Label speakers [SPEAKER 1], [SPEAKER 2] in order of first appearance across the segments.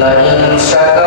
[SPEAKER 1] لئن شكرتم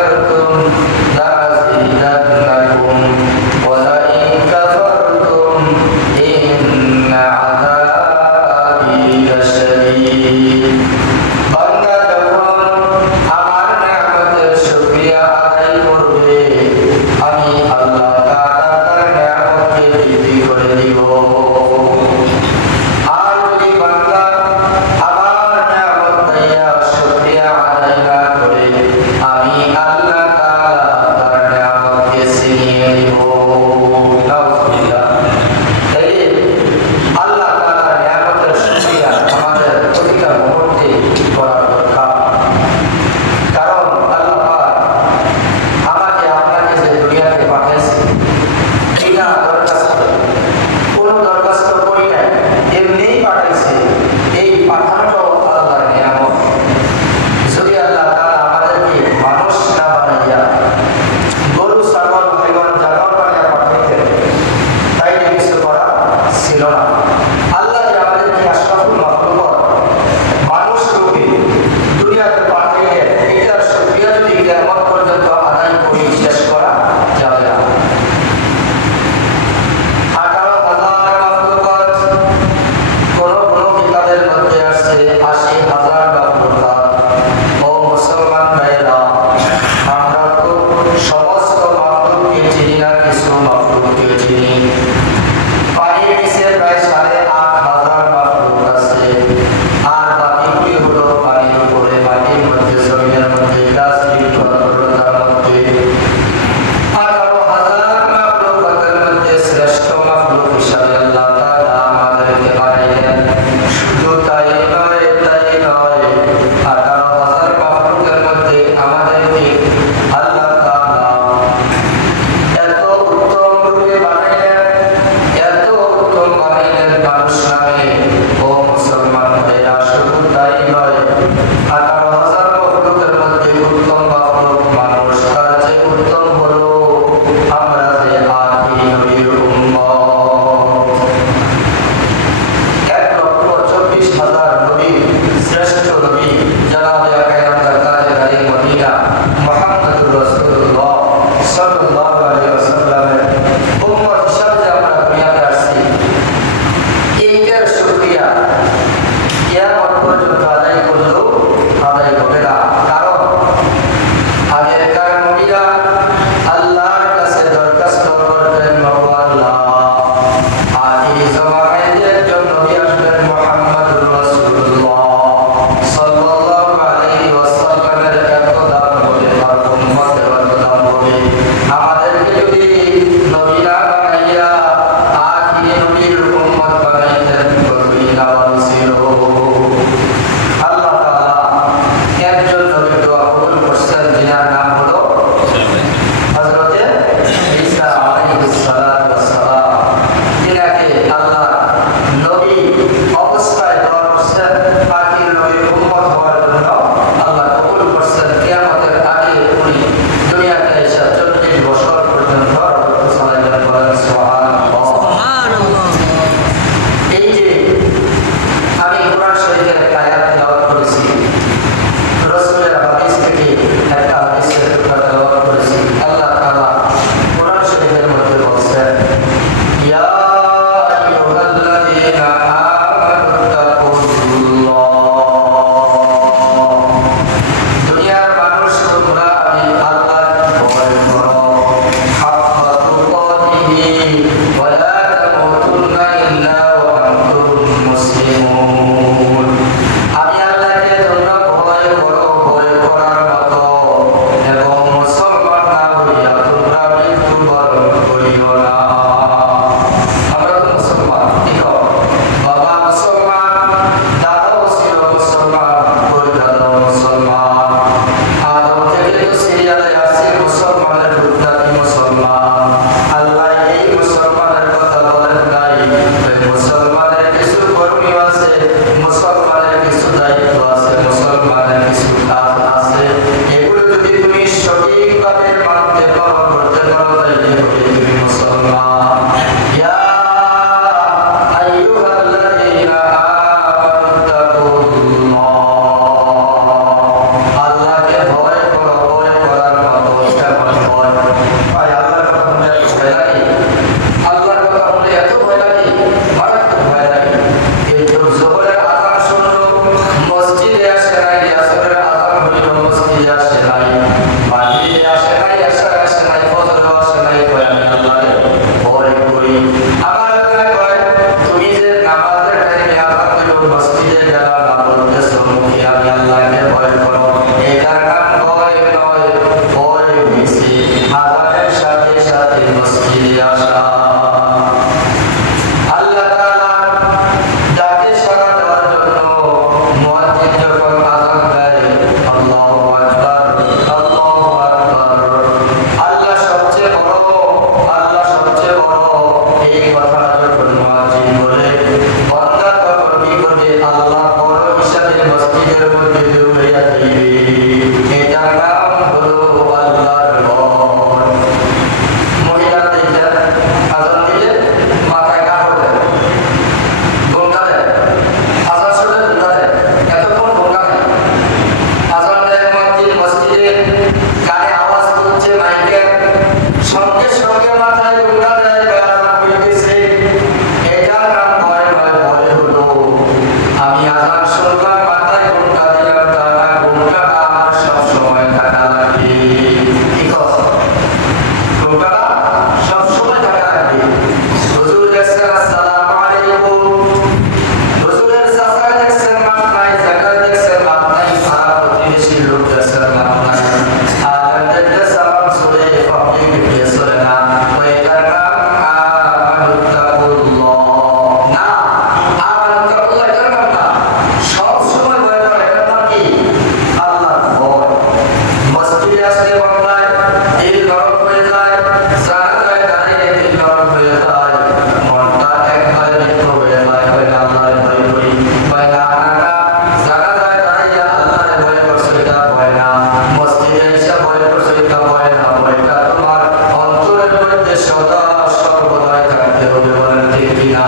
[SPEAKER 1] সদা সর্বদায় থাকতে হবে বলেন ঠিক কিনা